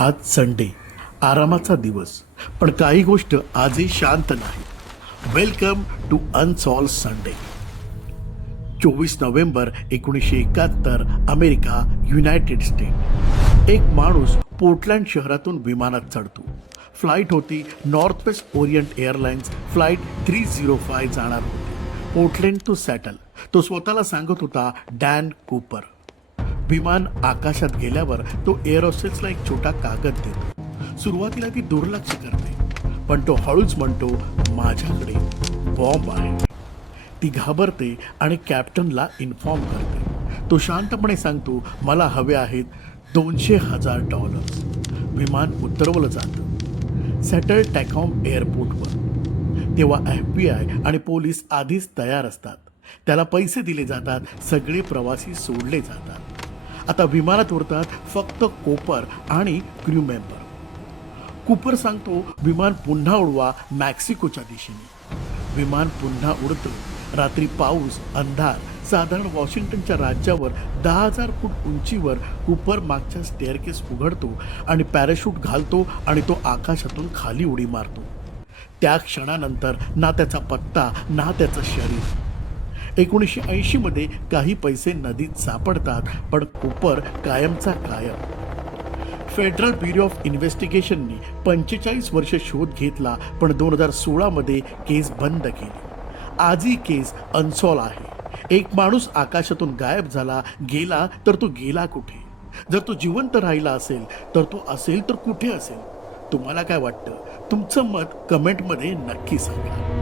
आज संडे, आरामाचा दिवस, पण काही गोष्ट आजही शांत नाही. Welcome to unsolved Sunday. 24 November 1971, America, United State. एक माणूस पोर्टलँड शहरातून विमानात चढतो. फ्लाईट होती North West Orient Airlines flight 305 जाणार होती पोर्टलँड टू सॅटल. तो स्वतःला सांगत होता डॅन कूपर. विमान आकाशात गेल्यावर तो एअर हॉस्टेसला एक छोटा कागद देतो. सुरुवातीला ती दुर्लक्ष करते, पण तो हळूच म्हणतो, माझ्याकडे बॉम्ब आहे. ती घाबरते आणि कॅप्टनला इन्फॉर्म करते. तो शांतपणे सांगतो, मला हवे आहेत $200,000. विमान उतरवलं जातं सॅटल टॅकॉम एअरपोर्टवर. तेव्हा FBI आणि पोलीस आधीच तयार असतात. त्याला पैसे दिले जातात, सगळे प्रवासी सोडले जातात. आता विमानात उरतात फक्त कूपर आणि क्रू मेंबर. कूपर सांगतो, विमान पुन्हा उडवा मेक्सिकोच्या दिशेने. विमान पुन्हा उडतं. रात्री पाऊस, अंधार. साधारण वॉशिंग्टनच्या राज्यावर 10,000 फूट उंचीवर कूपर मागच्या स्टेअरकेस उघडतो आणि पॅराशूट घालतो आणि तो आकाशातून खाली उडी मारतो. त्या क्षणानंतर ना त्याचा पत्ता ना त्याचं शरीर. 1980 काही पैसे नदीत सापडतात, पण कूपर कायमचा कायम. फेडरल ब्युरो ऑफ इन्व्हेस्टिगेशननी 45 वर्ष शोध घेतला, पण 2016 केस बंद केली. आजही केस अनसॉल्व आहे. एक माणूस आकाशातून गायब झाला, गेला तर तो गेला कुठे? जर तो जिवंत राहिला असेल तर तो असेल तर कुठे असेल? तुम्हाला काय वाटतं? तुमचं मत कमेंटमध्ये नक्की सांगा.